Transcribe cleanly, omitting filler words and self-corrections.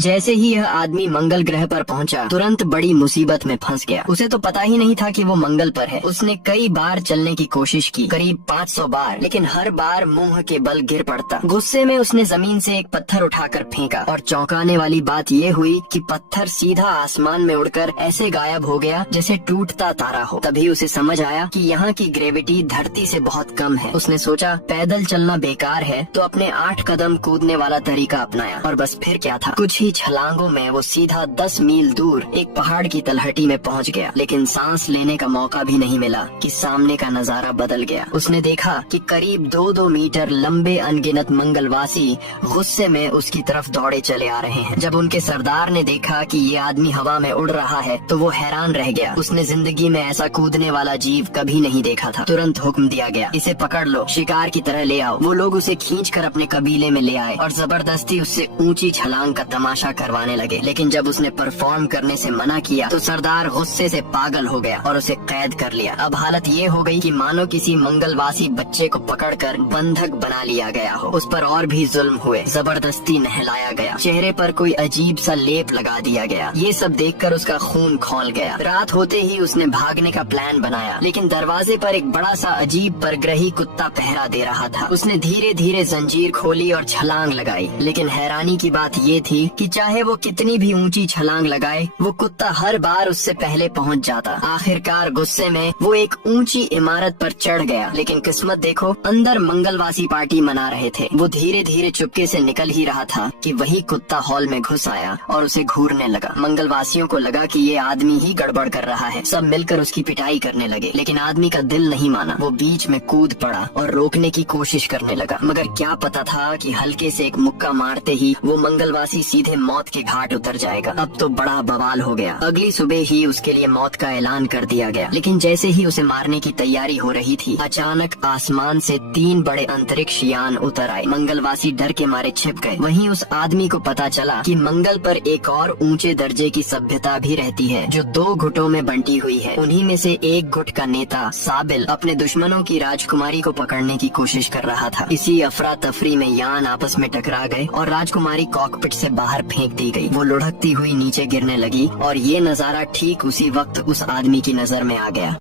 जैसे ही यह आदमी मंगल ग्रह पर पहुंचा, तुरंत बड़ी मुसीबत में फंस गया। उसे तो पता ही नहीं था कि वो मंगल पर है। उसने कई बार चलने की कोशिश की, करीब 500 बार, लेकिन हर बार मुंह के बल गिर पड़ता। गुस्से में उसने जमीन से एक पत्थर उठाकर फेंका और चौंकाने वाली बात ये हुई कि पत्थर सीधा आसमान में उड़कर ऐसे गायब हो गया जैसे टूटता तारा हो। तभी उसे समझ आया कि यहाँ की ग्रेविटी धरती से बहुत कम है। उसने सोचा पैदल चलना बेकार है, तो अपने 8 कदम कूदने वाला तरीका अपनाया और बस फिर क्या था, कुछ ही छलांगों में वो सीधा 10 मील दूर एक पहाड़ की तलहटी में पहुंच गया। लेकिन सांस लेने का मौका भी नहीं मिला कि सामने का नजारा बदल गया। उसने देखा कि करीब 2-2 मीटर लंबे अनगिनत मंगलवासी गुस्से में उसकी तरफ दौड़े चले आ रहे हैं। जब उनके सरदार ने देखा कि ये आदमी हवा में उड़ रहा है तो वो हैरान रह गया। उसने जिंदगी में ऐसा कूदने वाला जीव कभी नहीं देखा था। तुरंत हुक्म दिया गया, इसे पकड़ लो, शिकार की तरह ले आओ। वो लोग उसे खींचकर अपने कबीले में ले आए और जबरदस्ती उससे ऊंची छलांग का तमाशा करवाने लगे। लेकिन जब उसने परफॉर्म करने से मना किया तो सरदार गुस्से से पागल हो गया और उसे कैद कर लिया। अब हालत ये हो गई कि मानो किसी मंगलवासी बच्चे को पकड़कर बंधक बना लिया गया हो। उस पर और भी जुल्म हुए, जबरदस्ती नहलाया गया, चेहरे पर कोई अजीब सा लेप लगा दिया गया। ये सब देखकर उसका खून खौल गया। रात होते ही उसने भागने का प्लान बनाया, लेकिन दरवाजे पर एक बड़ा सा अजीब परग्रही कुत्ता पहरा दे रहा था। उसने धीरे धीरे जंजीर खोली और छलांग लगाई, लेकिन हैरानी की बात ये थी कि चाहे वो कितनी भी ऊंची छलांग लगाए, वो कुत्ता हर बार उससे पहले पहुंच जाता। आखिरकार गुस्से में वो एक ऊंची इमारत पर चढ़ गया। लेकिन किस्मत देखो, अंदर मंगलवासी पार्टी मना रहे थे। वो धीरे धीरे चुपके से निकल ही रहा था कि वही कुत्ता हॉल में घुस आया और उसे घूरने लगा। मंगलवासियों को लगा कि ये आदमी ही गड़बड़ कर रहा है। सब मिलकर उसकी पिटाई करने लगे, लेकिन आदमी का दिल नहीं माना। वो बीच में कूद पड़ा और रोकने की कोशिश करने लगा, मगर क्या पता था कि हल्के से एक मुक्का मारते ही वो मंगलवासी सीधे मौत के घाट उतर जाएगा। अब तो बड़ा बवाल हो गया। अगली सुबह ही उसके लिए मौत का ऐलान कर दिया गया। लेकिन जैसे ही उसे मारने की तैयारी हो रही थी, अचानक आसमान से 3 बड़े अंतरिक्ष यान उतर आए। मंगलवासी डर के मारे छिप गए। वहीं उस आदमी को पता चला कि मंगल पर एक और ऊंचे दर्जे की सभ्यता भी रहती है, जो 2 गुटों में बंटी हुई है। उन्हीं में से एक गुट का नेता साबिल अपने दुश्मनों की राजकुमारी को पकड़ने की कोशिश कर रहा था। इसी अफरा तफरी में यान आपस में टकरा गए और राजकुमारी कॉकपिट से बाहर फेंक दी गई। वो लुढ़कती हुई नीचे गिरने लगी और ये नजारा ठीक उसी वक्त उस आदमी की नजर में आ गया।